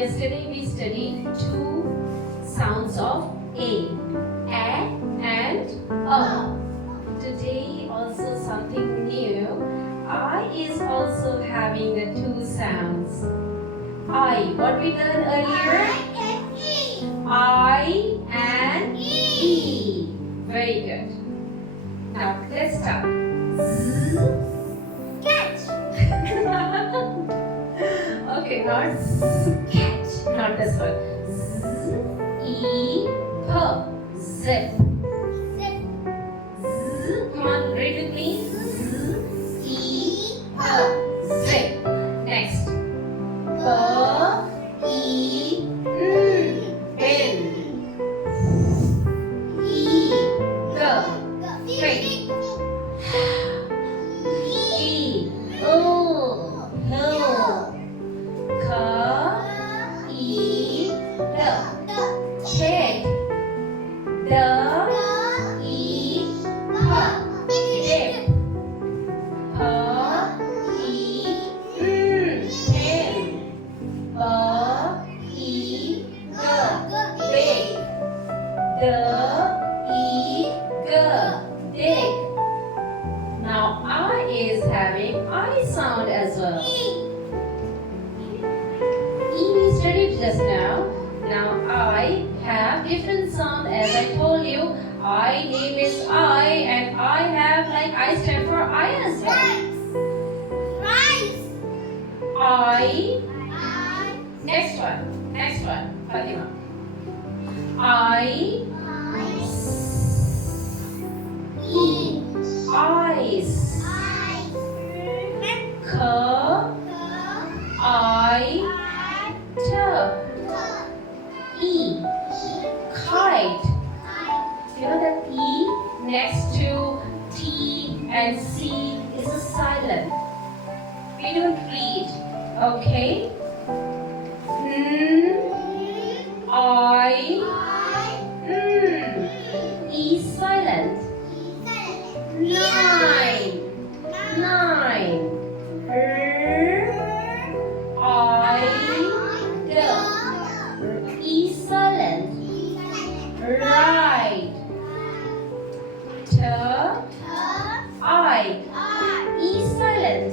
Yesterday we studied two sounds of A and A. Today also something new. I is also having the two sounds. I, what we done earlier? I and E. Very good. Now let's start. Z. Catch. Okay, not Z. Catch. Not this one. Z, E, P. Zip. Zip. Z. Come on, read with me. Z, E, P. Zip. Next. B, E, N. Bin. E, G. Great. E, O, Hill. K, E, D. Kid. D, E, P. Dip. P, E, N. Pin. B, E, G. Big. D, E, G. Dig. Now I is having I sound as well. E we studied just now. Now I have different sound as I told you. I name is I and I have like I stand for I as well. Rice. I. Next one. Fatima. I. E. Eyes. K. I. T. E. Kite. You know that E next to T and C is a silent. We don't read. Okay? N. I. N. E silent. Nine. I. D. E silent. Right. T. I. E silent.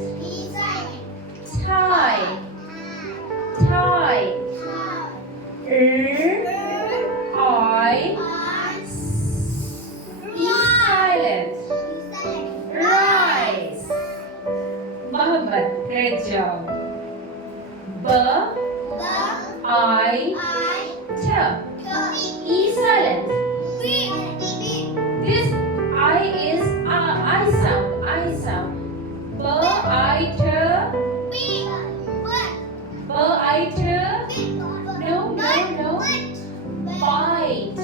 Tie. I. E silent. Rise. Mohammed, great job. B. I. T. E silent. This I is I sound. B. I. T. B. I. T. No. Bite.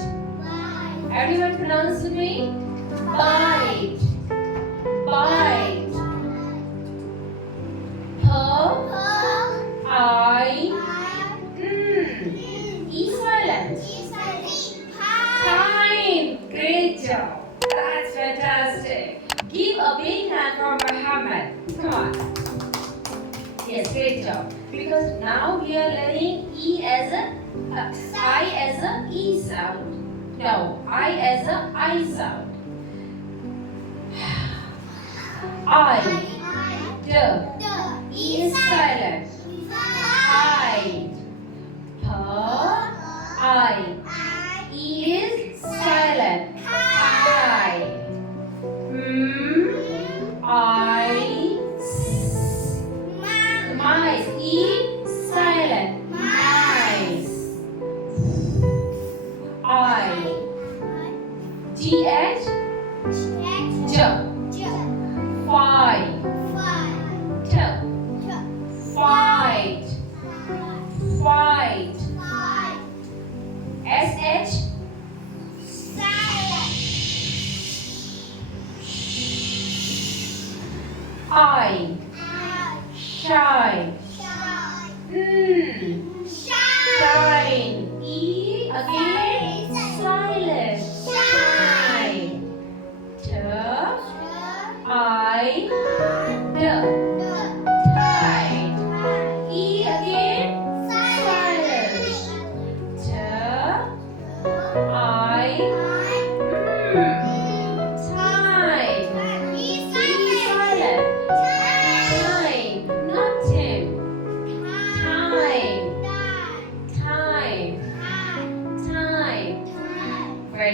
Everyone pronounce with me. Bite. P. I. N. E silent. Time. Great job. That's fantastic. Give a big hand for Muhammad. Come on. Yes, great job. Because now we are learning E as a I as a E sound. No, I as a I sound. I. D. E is silent. I. P. I. E is silent. I. I. Mice. E silent. Mice. I. G H. J. Fight. T. Fight. S H. I. Shy. Shine. E again. Silent. Shine. T. I. D. Tide. E again. Silent.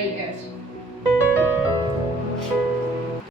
Very good.